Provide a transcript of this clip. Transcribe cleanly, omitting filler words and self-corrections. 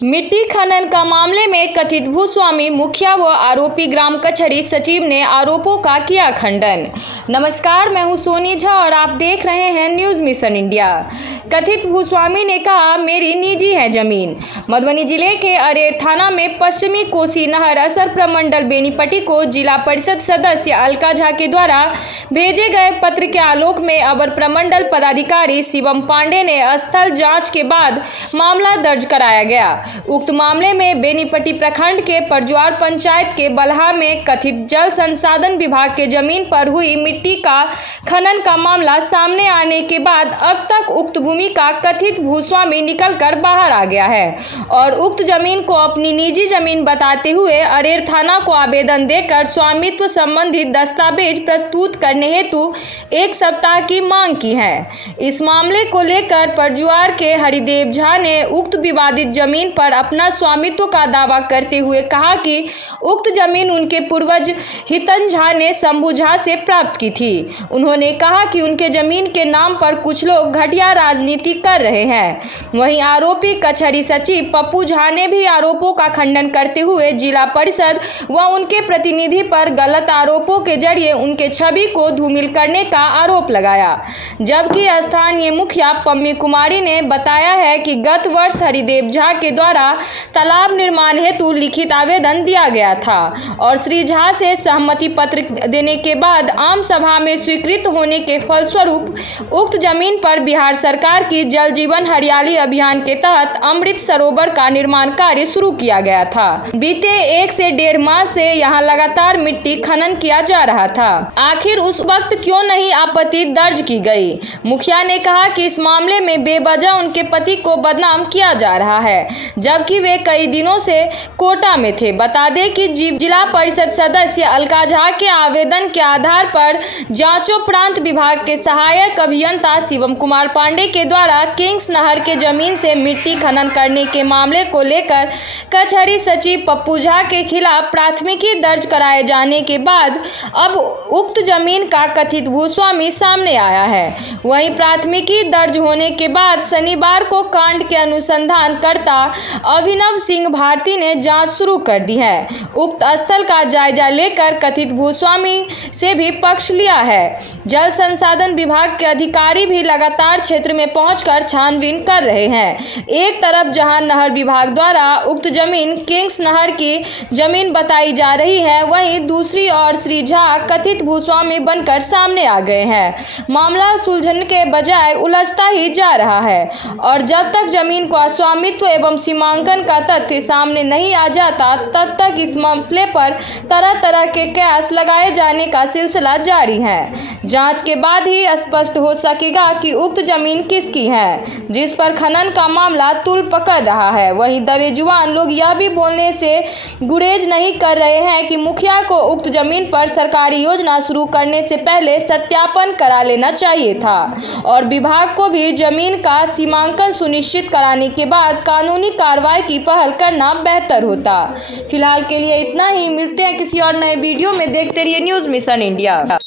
मिट्टी खनन का मामले में कथित भूस्वामी मुखिया व आरोपी ग्राम कचहरी सचिव ने आरोपों का किया खंडन। नमस्कार, मैं हूं सोनी झा और आप देख रहे हैं न्यूज़ मिशन इंडिया। कथित भूस्वामी ने कहा, मेरी निजी है जमीन। मधुबनी जिले के अरेर थाना में पश्चिमी कोसी नहर असर प्रमंडल बेनीपट्टी को जिला परिषद सदस्य अलका झा के द्वारा भेजे गए पत्र के आलोक में अवर प्रमंडल पदाधिकारी शिवम पांडे ने स्थल जांच के बाद मामला दर्ज कराया गया। उक्त मामले में बेनीपट्टी प्रखंड के परजुआर पंचायत के बलहा में कथित जल संसाधन विभाग के जमीन पर हुई मिट्टी का खनन का मामला सामने आने के बाद अब तक उक्त भूमि का कथित भूस्वामी निकलकर बाहर आ गया है और उक्त जमीन को अपनी निजी जमीन बताते हुए अरेर थाना को आवेदन देकर स्वामित्व संबंधित दस्तावेज प्रस्तुत करने हेतु 1 सप्ताह की मांग की है। इस मामले को लेकर परजुआर के हरिदेव झा ने उक्त विवादित जमीन पर अपना स्वामित्व का दावा करते हुए कहा कि उक्त जमीन उनके पूर्वज हितन झा ने शंभू झा से प्राप्त की थी। उन्होंने कहा कि उनके जमीन के नाम पर कुछ लोग घटिया राजनीति कर रहे हैं। वहीं आरोपी कचहरी सचिव पप्पू झा ने भी आरोपों का खंडन करते हुए जिला परिषद व उनके प्रतिनिधि पर गलत आरोपों के जरिए उनके छवि को धूमिल करने का आरोप लगाया। जबकि स्थानीय मुखिया पम्मी कुमारी ने बताया है कि गत वर्ष हरिदेव झा के द्वारा तालाब निर्माण हेतु लिखित आवेदन दिया गया था और श्री झा से सहमति पत्र देने के बाद आम सभा में स्वीकृत होने के फलस्वरूप उक्त जमीन पर बिहार सरकार की जल जीवन हरियाली अभियान के तहत अमृत सरोवर का निर्माण कार्य शुरू किया गया था। बीते 1 से 1.5 माह से यहां लगातार मिट्टी खनन किया जा रहा था। आखिर उस वक्त क्यों नहीं आपत्ति दर्ज की गई? मुखिया ने कहा कि इस मामले में बेवजह उनके पति को बदनाम किया जा रहा है, जबकि वे कई दिनों से कोटा में थे। बता दें कि जिला परिषद सदस्य अलका झा के आवेदन के आधार पर जांचोपरांत विभाग के सहायक अभियंता शिवम कुमार पांडे के द्वारा किंग्स नहर के जमीन से मिट्टी खनन करने के मामले को लेकर कचहरी सचिव पप्पू झा के खिलाफ प्राथमिकी दर्ज कराए जाने के बाद अब उक्त जमीन का कथित भूस्वामी सामने आया है। वहीं प्राथमिकी दर्ज होने के बाद शनिवार को कांड के अनुसंधान करता अभिनव सिंह भारती ने जांच शुरू कर दी है। उक्त स्थल का जायजा लेकर कथित भूस्वामी से भी पक्ष लिया है। जल संसाधन विभाग के अधिकारी भी लगातार क्षेत्र में पहुंचकर छानबीन कर रहे हैं। एक तरफ जहां नहर विभाग द्वारा उक्त जमीन किंग्स नहर की जमीन बताई जा रही है, वहीं दूसरी ओर श्री झा कथित भूस्वामी बनकर सामने आ गए हैं। मामला सुलझने के बजाय उलझता ही जा रहा है और जब तक जमीन का स्वामित्व एवं सीमांकन का तथ्य सामने नहीं आ जाता तब तक इस मसले पर तरह तरह के कयास लगाए जाने का सिलसिला जारी है। जांच के बाद ही स्पष्ट हो सकेगा कि उक्त जमीन किसकी है, जिस पर खनन का मामला तूल पकड़ रहा है। वहीं दबे जुबान लोग यह भी बोलने से गुरेज नहीं कर रहे हैं कि मुखिया को उक्त जमीन पर सरकारी योजना शुरू करने से पहले सत्यापन करा लेना चाहिए था और विभाग को भी जमीन का सीमांकन सुनिश्चित कराने के बाद कानूनी कार्रवाई की पहल करना बेहतर होता। फिलहाल के लिए इतना ही। मिलते हैं किसी और नए वीडियो में। देखते रहिए न्यूज़ मिशन इंडिया।